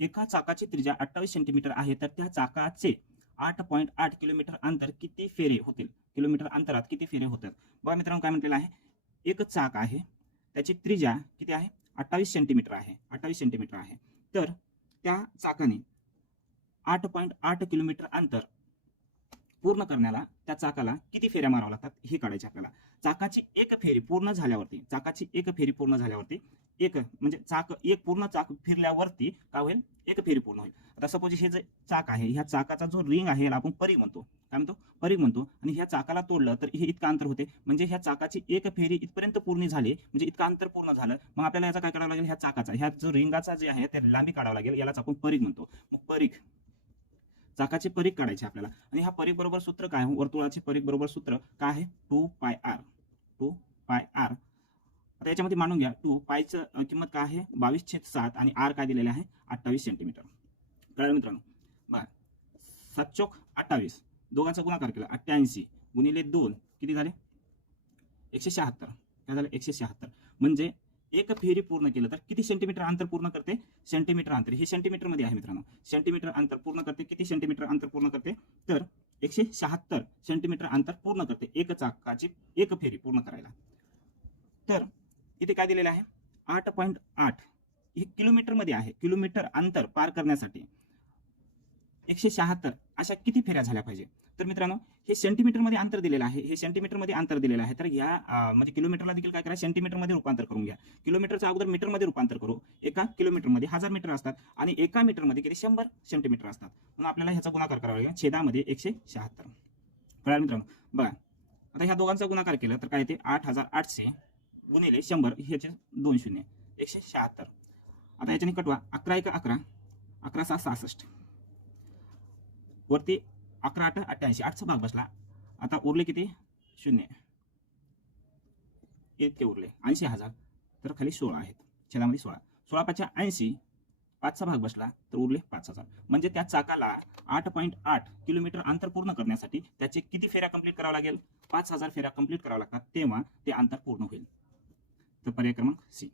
एका चाकाची त्रिज्या अठ्ठावीस सेंटीमीटर आहे तर त्या चाकाचे आठ पॉईंट आठ किलोमीटर अंतर किती फेरे होतील? किलोमीटर अंतरात किती फेरे होतात बघा मित्रांनो काय म्हटलेलं आहे. एक चाक आहे त्याची त्रिज्या किती आहे? अठ्ठावीस सेंटीमीटर आहे अठ्ठावीस सेंटीमीटर आहे. तर त्या चाकाने आठ पॉईंट आठ किलोमीटर अंतर पूर्ण करण्याला त्या चाकाला किती फेऱ्या माराव्या लागतात हे काढायचे आपल्याला. चाकाची एक फेरी पूर्ण झाल्यावरती चाकाची एक फेरी पूर्ण झाल्यावरती एक म्हणजे चाक एक पूर्ण चाक फिरल्यावरती काय होईल? एक फेरी पूर्ण होईल. आता सपोज हे जे चाक आहे ह्या चाकाचा जो रिंग आहे याला आपण परी म्हणतो. काय म्हणतो? परी म्हणतो. आणि ह्या चाकाला तोडलं तर हे इतकं अंतर होते. म्हणजे ह्या चाकाची एक फेरी इथपर्यंत पूर्ण झाली म्हणजे इतकं अंतर पूर्ण झालं मग आपल्याला याचा काय करावं लागेल? ह्या चाकाचा ह्या जो रिंगाचा जे आहे ते लांबी काढावं लागेल यालाच आपण परीघ म्हणतो. मग परीघ चाकाचे परीक काढायचे आपल्याला. आणि ह्या परीघ बरोबर सूत्र काय? वर्तुळाचे परीख बरोबर सूत्र काय आहे? टू पाय आर. टू पाय आर. आता याच्यामध्ये मानून घ्या. टू पायचं किंमत काय आहे? बावीस छेद सात आणि आर काय दिलेलं आहे? अठ्ठावीस सेंटीमीटर कळलं मित्रांनो? बघा सात अठ्ठावीस. दोघांचा गुणाकार केला. अठ्ठ्याऐंशी गुणिले दोन. किती झाले? एकशे शहात्तर. काय झालं? एकशे शहात्तर. म्हणजे एक फेरी पूर्ण केलं तर किती सेंटीमीटर अंतर पूर्ण करते? सेंटीमीटर अंतर. हे सेंटीमीटरमध्ये आहे मित्रांनो. सेंटीमीटर अंतर पूर्ण करते. किती सेंटीमीटर अंतर पूर्ण करते? तर एकशे शहात्तर सेंटीमीटर अंतर पूर्ण करते. एक चाकाची एक फेरी पूर्ण करायला. तर इथे काय दिलेलं आहे? आठ पॉईंट आठ. हे किलोमीटरमध्ये आहे. किलोमीटर अंतर पार करण्यासाठी. एकशे शहात्तर अशा किती फेऱ्या झाल्या पाहिजे? तर मित्रांनो हे सेंटीमीटरमध्ये अंतर दिलेलं आहे. हे सेंटीमीटरमध्ये अंतर दिलेलं आहे. तर या म्हणजे किलोमीटरला देखील काय करा? सेंटीमीटरमध्ये रूपांतर करून घ्या. किलोमीटरचा अगोदर मीटरमध्ये रूपांतर करू. एका किलोमीटरमध्ये हजार मीटर असतात आणि एका मीटरमध्ये किती? शंभर सेंटीमीटर असतात. म्हणून आपल्याला ह्याचा गुणाकार करावा लागेल. छेदामध्ये एकशे शहात्तर. कळालं मित्रांनो? बघा. आता ह्या दोघांचा गुणाकार केला तर काय येते? आठ हजार आठशे गुणिले शंभर. ह्याचे दोन शून्य. एकशे शहात्तर. आता याच्याने कटवा. अकरा एक अकरा. अकरा सहा सहासष्ट. वरती अकरा आठ अठ्ठ्याऐंशी आठचा भाग बसला. आता उरले किती? शून्य. इतके उरले. ऐंशी हजार. तर खाली सोळा आहेत. छेदामध्ये सोळा. सोळा पाचशे ऐंशी पाचचा भाग बसला तर उरले पाच हजार. म्हणजे त्या चाकाला आठ पॉईंट आठ किलोमीटर अंतर पूर्ण करण्यासाठी त्याचे किती फेऱ्या कंप्लीट करावं लागेल? पाच हजार फेऱ्या कंप्लीट कराव्या लागतात. तेव्हा ते अंतर पूर्ण होईल. तर पर्याय क्रमांक सी.